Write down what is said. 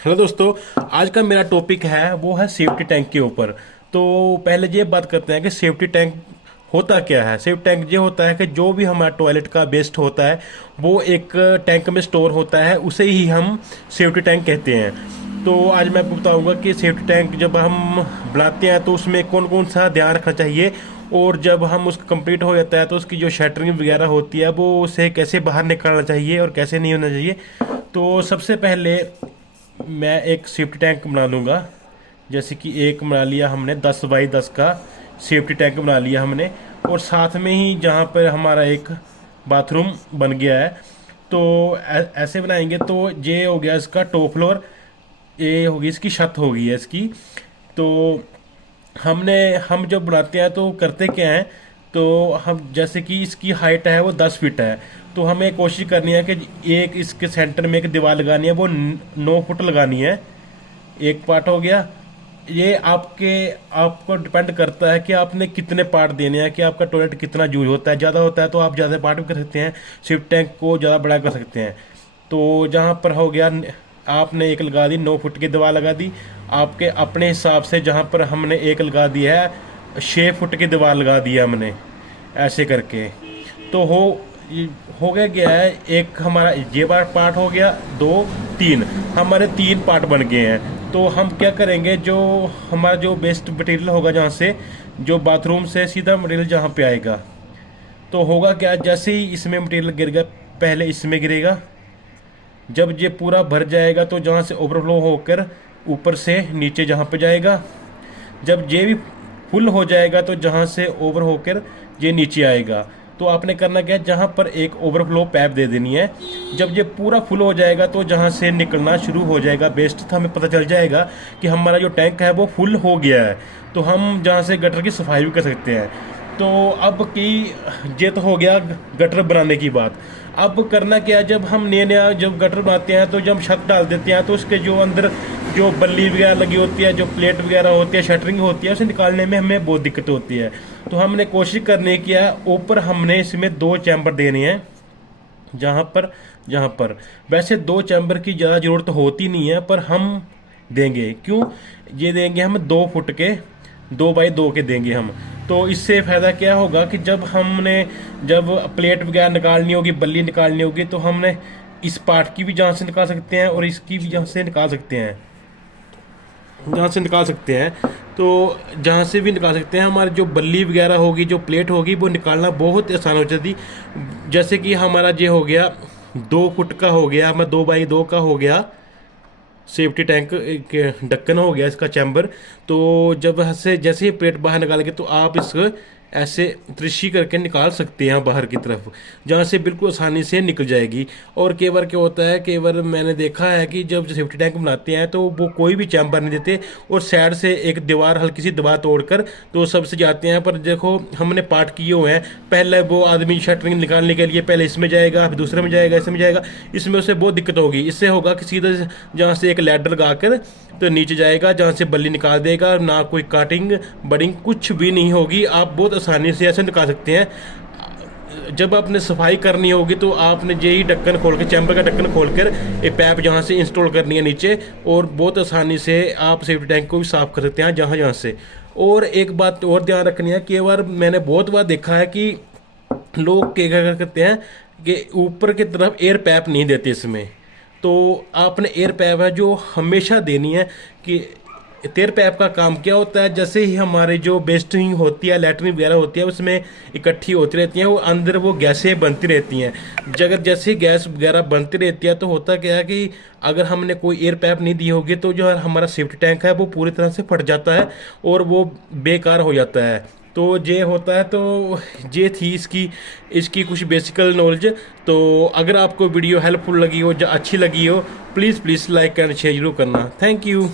Hello दोस्तों। आज का मेरा टॉपिक है वो है सेफ्टी टैंक के ऊपर। तो पहले ये बात करते हैं कि सेफ्टी टैंक होता क्या है। सेफ्टी टैंक ये होता है कि जो भी हमारा टॉयलेट का वेस्ट होता है वो एक टैंक में स्टोर होता है, उसे ही हम सेफ्टी टैंक कहते हैं। तो आज मैं आपको बताऊंगा कि सेफ्टी टैंक जब हम बनाते हैं तो उसमें कौन कौन सा ध्यान रखना चाहिए, और जब हम उसका कंप्लीट हो जाता है तो उसकी जो शटरिंग वगैरह होती है वो उसे कैसे बाहर निकालना चाहिए और कैसे नहीं होना चाहिए। तो सबसे पहले मैं एक सेफ्टी टैंक बना लूँगा। जैसे कि एक बना लिया हमने 10 बाई 10 का सेफ्टी टैंक बना लिया हमने, और साथ में ही जहाँ पर हमारा एक बाथरूम बन गया है। तो ऐसे बनाएंगे तो ये हो गया इसका टॉप फ्लोर, ये होगी इसकी छत होगी है इसकी। तो हम जब बनाते हैं तो करते क्या हैं, तो हम जैसे कि इसकी हाइट है वो 10 फीट है, तो हमें कोशिश करनी है कि एक इसके सेंटर में एक दीवार लगानी है, वो 9 फुट लगानी है। एक पार्ट हो गया। ये आपको डिपेंड करता है कि आपने कितने पार्ट देने हैं, कि आपका टॉयलेट कितना यूज होता है। ज़्यादा होता है तो आप ज़्यादा पार्ट भी कर सकते हैं, स्विफ्ट टैंक को ज़्यादा बड़ा कर सकते हैं। तो जहाँ पर हो गया, आपने एक लगा दी, 9 फुट की दीवार लगा दी। आपके अपने हिसाब से जहाँ पर हमने एक लगा दी है, 6 फुट की दीवार लगा दी है हमने, ऐसे करके। तो हो गया है एक हमारा ये बार पार्ट हो गया, दो तीन, हमारे 3 पार्ट बन गए हैं। तो हम क्या करेंगे, जो हमारा जो वेस्ट मटेरियल होगा जहाँ से, जो बाथरूम से सीधा मटेरियल जहाँ पे आएगा, तो होगा क्या, जैसे ही इसमें मटेरियल गिरेगा पहले इसमें गिरेगा। जब ये पूरा भर जाएगा तो जहाँ से ओवरफ्लो होकर ऊपर से नीचे जहाँ पे जाएगा। जब ये भी फुल हो जाएगा तो जहाँ से ओवर होकर ये नीचे आएगा। तो आपने करना क्या है, जहाँ पर एक ओवरफ्लो पैप दे देनी है। जब ये पूरा फुल हो जाएगा तो जहाँ से निकलना शुरू हो जाएगा वेस्ट, तो हमें पता चल जाएगा कि हमारा जो टैंक है वो फुल हो गया है। तो हम जहाँ से गटर की सफाई भी कर सकते हैं। तो अब की ये तो हो गया गटर बनाने की बात। अब करना क्या है, जब हम नया नया जब गटर बनाते हैं तो जब हम छत डाल देते हैं तो उसके जो अंदर जो बल्ली वगैरह लगी होती है, जो प्लेट वगैरह होती है, शटरिंग होती है, उसे निकालने में हमें बहुत दिक्कत होती है। तो हमने कोशिश करने की है, ऊपर हमने इसमें 2 चैम्बर देने हैं। जहाँ पर वैसे 2 चैम्बर की ज़्यादा ज़रूरत होती नहीं है, पर हम देंगे। क्यों ये देंगे, हम 2 फुट के 2 बाई 2 के देंगे हम। तो इससे फ़ायदा क्या होगा कि जब प्लेट वगैरह निकालनी होगी, बल्ली निकालनी होगी, तो हमने इस पार्ट की भी जहाँ से निकाल सकते हैं और इसकी भी जहाँ से निकाल सकते हैं। तो जहाँ से भी निकाल सकते हैं, हमारी जो बल्ली वगैरह होगी, जो प्लेट होगी, वो निकालना बहुत आसान हो जाती। जैसे कि हमारा ये हो गया 2 फुट का हो गया, हमारा 2 बाई 2 का हो गया सेफ्टी टैंक, एक ढक्कन हो गया इसका चैम्बर। तो जब से जैसे ही प्लेट बाहर निकालेंगे तो आप इसको ऐसे त्रिशी करके निकाल सकते हैं बाहर की तरफ, जहाँ से बिल्कुल आसानी से निकल जाएगी। और कई बार क्या होता है, कई बार मैंने देखा है कि जब सेफ्टी टैंक बनाते हैं तो वो कोई भी चैम्बर नहीं देते, और साइड से एक दीवार, हल्की सी दीवार तोड़कर तो सबसे जाते हैं। पर देखो हमने पार्ट किए हुए हैं, पहले वो आदमी शटरिंग निकालने के लिए पहले इसमें जाएगा, फिर दूसरे में जाएगा, इसमें जाएगा, इसमें उसे बहुत दिक्कत होगी। इससे होगा कि सीधा जहाँ से एक लैडर लगाकर तो नीचे जाएगा, जहाँ से बल्ली निकाल देगा, ना कोई काटिंग बडिंग कुछ भी नहीं होगी। आप बहुत आसानी से ऐसे निकाल सकते हैं। जब आपने सफाई करनी होगी तो आपने यही ढक्कन खोल के, चैम्बर का ढक्कन खोलकर एक पैप जहाँ से इंस्टॉल करनी है नीचे, और बहुत आसानी से आप सेफ्टी टैंक को भी साफ कर सकते हैं जहाँ से। और एक बात और ध्यान रखनी है कि बार मैंने बहुत बार देखा है कि लोग क्या करते हैं कि ऊपर की तरफ एयर पैप नहीं देते इसमें। तो आपने एयर पैप है जो हमेशा देनी है। कि एयर पैप का काम क्या होता है, जैसे ही हमारे जो वेस्टिंग होती है, लैट्रिन वगैरह होती है, उसमें इकट्ठी होती रहती हैं, वो अंदर वो गैसें बनती रहती हैं। अगर जैसे ही गैस वगैरह बनती रहती है तो होता क्या है कि अगर हमने कोई एयर पैप नहीं दी होगी तो जो हमारा सेफ्टी टैंक है वो पूरी तरह से फट जाता है और वो बेकार हो जाता है। तो ये होता है। तो ये थी इसकी कुछ बेसिकल नॉलेज। तो अगर आपको वीडियो हेल्पफुल लगी हो, अच्छी लगी हो, प्लीज़ लाइक एंड शेयर जरूर करना। Thank you.